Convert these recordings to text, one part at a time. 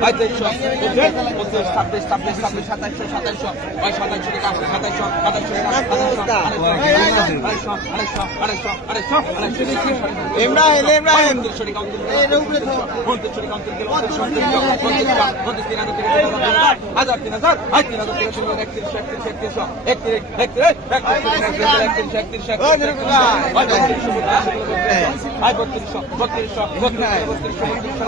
পঁয়ত্রিশশো পঁচিশ ছাব্বিশ ছাব্বিশ ছাব্বিশ সাতাইশশো সাতাইশশো ওই সাতাইশশো টাকা সাতাইশশো সাতাইশশো আড়াইশো আড়াইশো আড়াইশো আড়াইশো হাজার তিন হাজার তিন হাজার তিন হাজার একত্রিশ একত্রিশ একত্রিশশো একত্রিশ একত্রিশ একত্রিশ একত্রিশ একত্রিশ একত্রিশ বত্রিশশো বত্রিশশো বত্রিশশো বত্রিশশো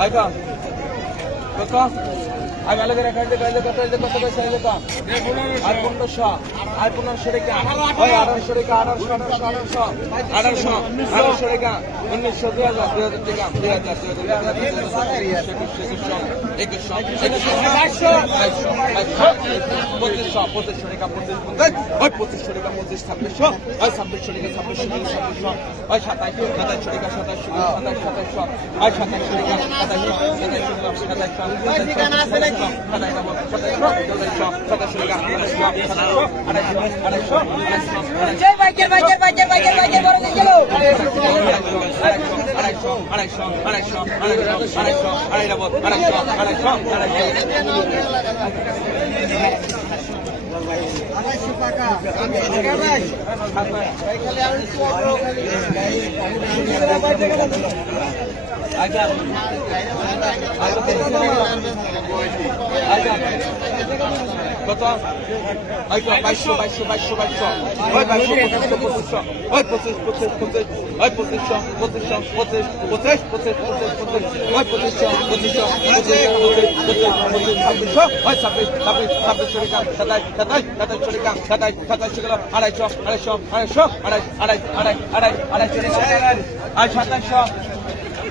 আইকন আমি আলাদা রেখা দিতে কাজে কত দিতে কত পয়সা দিতে কত আর পনেরোশো আর পনেরোশো টাকা ওই আঠারোশো টাকা আঠারোশো আঠারোশো আঠারোশো আঠারোশো আঠারোশো টাকা উনিশশো দুই হাজার দুই হাজার টাকা দুই হাজার দুই হাজার দুই হাজার একুশশো একুশশো বাইশশো বাইশশো পঁচিশশো পঁচিশশো টাকা পঁচিশ ওই পঁচিশশো টাকা পঁচিশ ছাব্বিশশো ওই ছাব্বিশশো টাকা ছাব্বিশশো টাকা ছাব্বিশশো ওই সাতাইশশো সাতাইশশো টাকা সাতাইশশো সাতাইশ সাতাইশশো ওই সাতাইশশো টাকা সাতাইশশো সাতাইশশো সাতাইশশো আড়াইশো টাকা ভাই খালি আড়াইশ গেল কত বাইশশো বাইশশো বাইশশো বাইশশো ওই বাইশশো পঁচিশশো পঁচিশশো ওই পঁচিশ পঁচিশ পঁচিশ ওই পঁচিশশো পঁচিশশো পঁচিশ পঁচিশ পঁচিশ পঁচিশ পঁচিশ ওই পঁচিশশো পঁচিশশো পঁচিশ পঁচিশ পঁচিশ ছাব্বিশশো ওই ছাব্বিশ ছাব্বিশ ছাব্বিশশো টাকা সাতাইশ সাতাইশ সাতাইশশো টাকা সাতাইশ সাতাইশশো টাকা আড়াইশো আড়াইশো আড়াইশো আড়াই আড়াই আড়াই আড়াই আড়াইশো টাকা সাতাইশশো